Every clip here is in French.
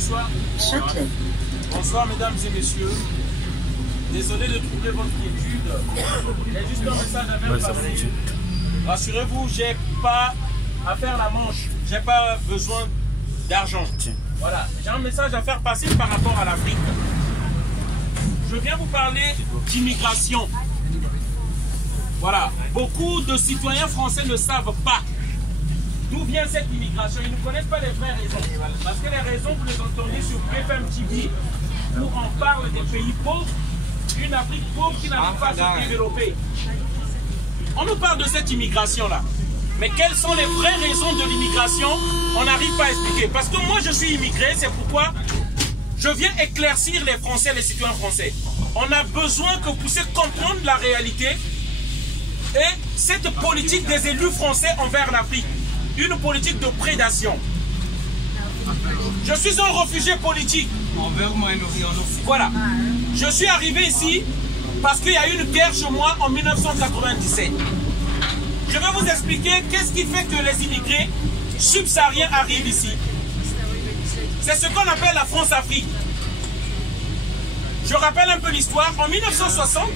Bonsoir. Bonsoir, mesdames et messieurs. Désolé de troubler votre quiétude. Il y a juste un message à faire passer. Rassurez-vous, j'ai pas à faire la manche. J'ai pas besoin d'argent. Voilà. J'ai un message à faire passer par rapport à l'Afrique. Je viens vous parler d'immigration. Voilà. Beaucoup de citoyens français ne savent pas d'où vient cette immigration. Ils ne connaissent pas les vraies raisons. Parce que les raisons, vous les entendez sur BFM TV, où on parle des pays pauvres, une Afrique pauvre qui n'arrive pas à se développer. On nous parle de cette immigration-là. Mais quelles sont les vraies raisons de l'immigration? On n'arrive pas à expliquer. Parce que moi, je suis immigré, c'est pourquoi je viens éclaircir les Français, les citoyens français. On a besoin que vous puissiez comprendre la réalité et cette politique des élus français envers l'Afrique. Une politique de prédation. Je suis un réfugié politique. Voilà. Je suis arrivé ici parce qu'il y a eu une guerre chez moi en 1997. Je vais vous expliquer qu'est-ce qui fait que les immigrés subsahariens arrivent ici. C'est ce qu'on appelle la France-Afrique. Je rappelle un peu l'histoire. En 1960,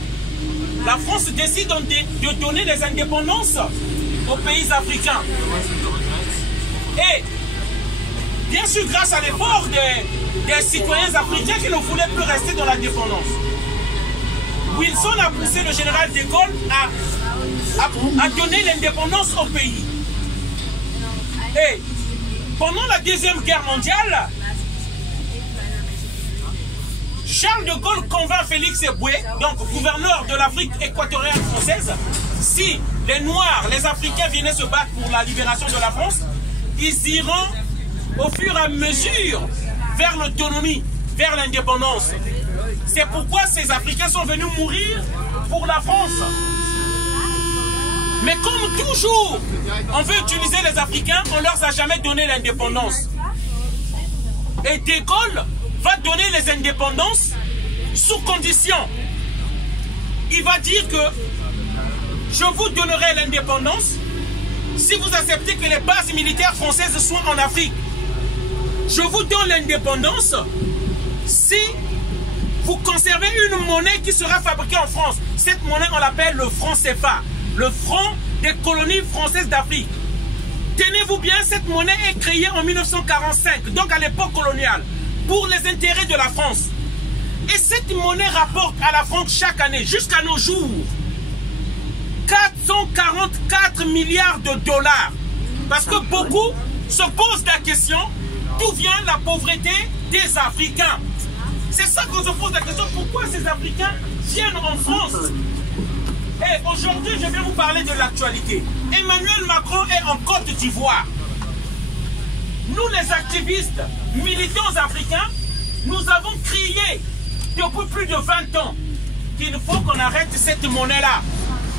la France décide de donner les indépendances aux pays africains. Et bien sûr, grâce à l'effort des citoyens africains qui ne voulaient plus rester dans la dépendance. Wilson a poussé le général de Gaulle à donner l'indépendance au pays. Et pendant la Deuxième Guerre mondiale, Charles de Gaulle convainc Félix Éboué, donc gouverneur de l'Afrique équatoriale française, si les Noirs, les Africains venaient se battre pour la libération de la France, ils iront au fur et à mesure vers l'autonomie, vers l'indépendance. C'est pourquoi ces Africains sont venus mourir pour la France. Mais comme toujours, on veut utiliser les Africains, on ne leur a jamais donné l'indépendance. Et de Gaulle va donner les indépendances sous condition. Il va dire que je vous donnerai l'indépendance si vous acceptez que les bases militaires françaises soient en Afrique. Je vous donne l'indépendance si vous conservez une monnaie qui sera fabriquée en France. Cette monnaie, on l'appelle le franc CFA, le franc des colonies françaises d'Afrique. Tenez-vous bien, cette monnaie est créée en 1945, donc à l'époque coloniale, pour les intérêts de la France. Et cette monnaie rapporte à la France chaque année, jusqu'à nos jours, 444 milliards de dollars. Parce que beaucoup se posent la question, d'où vient la pauvreté des Africains? C'est ça qu'on se pose la question, pourquoi ces Africains viennent en France? Et aujourd'hui, je vais vous parler de l'actualité. Emmanuel Macron est en Côte d'Ivoire. Nous, les activistes, militants africains, nous avons crié depuis plus de 20 ans qu'il faut qu'on arrête cette monnaie-là.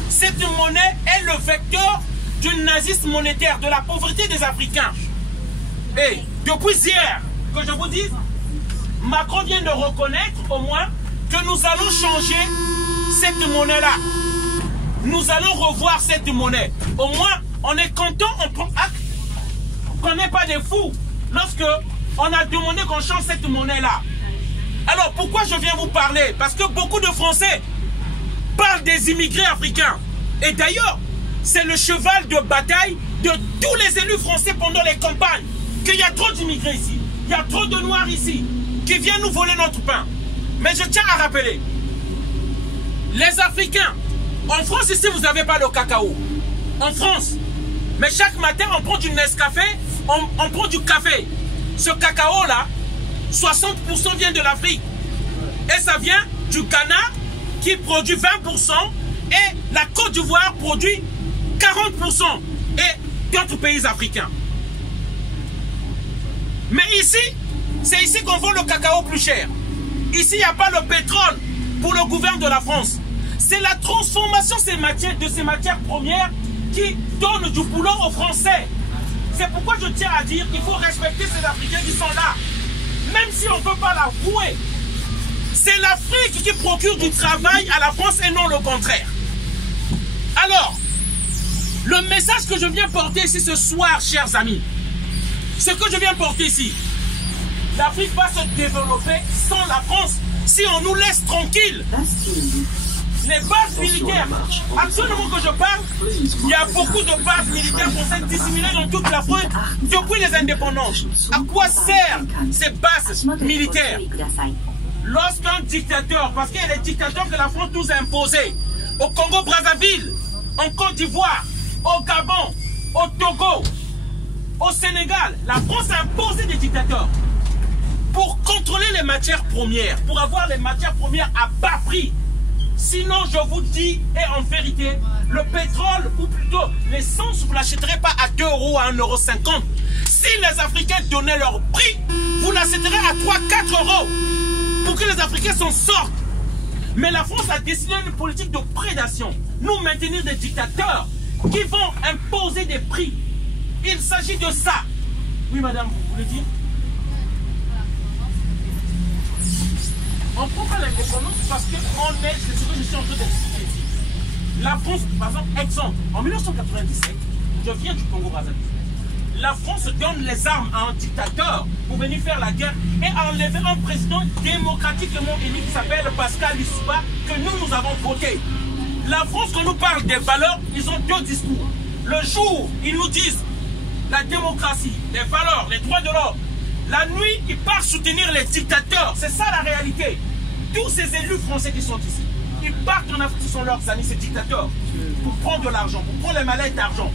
Cette monnaie est le vecteur du nazisme monétaire, de la pauvreté des Africains. Et depuis hier, que je vous dise, Macron vient de reconnaître au moins que nous allons changer cette monnaie-là. Nous allons revoir cette monnaie. Au moins, on est content, on prend acte qu'on n'est pas des fous lorsque on a demandé qu'on change cette monnaie-là. Alors, pourquoi je viens vous parler? Parce que beaucoup de Français parlent des immigrés africains. Et d'ailleurs, c'est le cheval de bataille de tous les élus français pendant les campagnes. Qu'il y a trop d'immigrés ici. Il y a trop de Noirs ici qui viennent nous voler notre pain. Mais je tiens à rappeler, les Africains, en France ici, vous n'avez pas le cacao. En France. Mais chaque matin, on prend du Nescafé, on prend du café. Ce cacao-là, 60% vient de l'Afrique. Et ça vient du Ghana qui produit 20% et la Côte d'Ivoire produit 40% et d'autres pays africains. Mais ici, c'est ici qu'on vend le cacao plus cher. Ici, il n'y a pas le pétrole pour le gouvernement de la France. C'est la transformation de ces matières premières qui donne du boulot aux Français. C'est pourquoi je tiens à dire qu'il faut respecter ces Africains qui sont là. Même si on ne peut pas l'avouer. C'est l'Afrique qui procure du travail à la France et non le contraire. Alors, le message que je viens porter ici ce soir, chers amis, ce que je viens porter ici, l'Afrique va se développer sans la France si on nous laisse tranquilles. Les bases militaires, actuellement que je parle, il y a beaucoup de bases militaires françaises disséminées dans toute l'Afrique depuis les indépendances. À quoi servent ces bases militaires? Lorsqu'un dictateur, parce qu'il y a des dictateurs que la France nous a imposés, au Congo-Brazzaville, en Côte d'Ivoire, au Gabon, au Togo, au Sénégal, la France a imposé des dictateurs pour contrôler les matières premières, pour avoir les matières premières à bas prix. Sinon, je vous dis, et en vérité, le pétrole, ou plutôt l'essence, vous ne l'achèterez pas à 2 € ou à 1,50 €. Si les Africains donnaient leur prix, vous l'achèterez à 3-4 € pour que les Africains s'en sortent. Mais la France a décidé une politique de prédation, nous maintenir des dictateurs qui vont imposer des prix. Il s'agit de ça. Oui, madame, vous voulez dire? On ne prend pas l'indépendance parce qu'on est, c'est ce que je suis en train d'expliquer ici. La France, par exemple, en 1997, je viens du Congo-Brazzaville. La France donne les armes à un dictateur pour venir faire la guerre et enlever un président démocratiquement élu qui s'appelle Pascal Lissouba, que nous avons voté. La France, quand nous parle des valeurs, ils ont 2 discours. Le jour, ils nous disent la démocratie, les valeurs, les droits de l'homme. La nuit, ils partent soutenir les dictateurs. C'est ça la réalité. Tous ces élus français qui sont ici, ils partent en Afrique, qui sont leurs amis, ces dictateurs, pour prendre de l'argent, pour prendre les mallettes d'argent.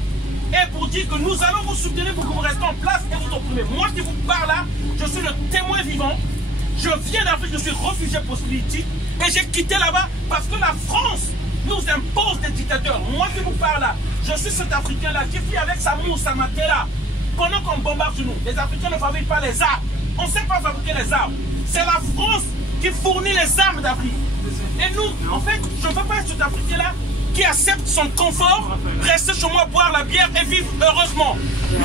Et pour dire que nous allons vous soutenir pour que vous restez en place et vous opprimez. Moi qui vous parle là, je suis le témoin vivant. Je viens d'Afrique, je suis réfugié politique et j'ai quitté là-bas parce que la France nous impose des dictateurs. Moi qui vous parle là, je suis cet Africain-là qui vit avec sa mousse, sa maté-là. Pendant qu'on bombarde sur nous, les Africains ne fabriquent pas les armes. On ne sait pas fabriquer les armes. C'est la France qui fournit les armes d'Afrique. Et nous, en fait, je ne veux pas être cet Africain-là qui accepte son confort, rester chez moi, boire la bière et vivre heureusement.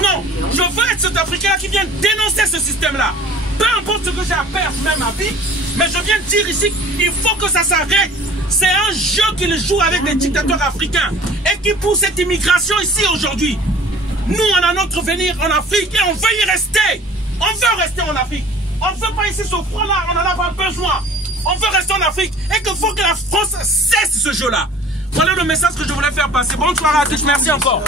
Non, je veux être cet Africain-là qui vient dénoncer ce système-là. Peu importe ce que j'ai à perdre, même ma vie, mais je viens dire ici qu'il faut que ça s'arrête. C'est un jeu qu'ils jouent avec les dictateurs africains et qui pousse cette immigration ici aujourd'hui. Nous, on a notre venir en Afrique et on veut y rester. On veut rester en Afrique. On ne veut pas ici ce froid-là, on n'en a pas besoin. On veut rester en Afrique et qu'il faut que la France cesse ce jeu-là. Voilà le message que je voulais faire passer. Bonne soirée à tous, merci encore.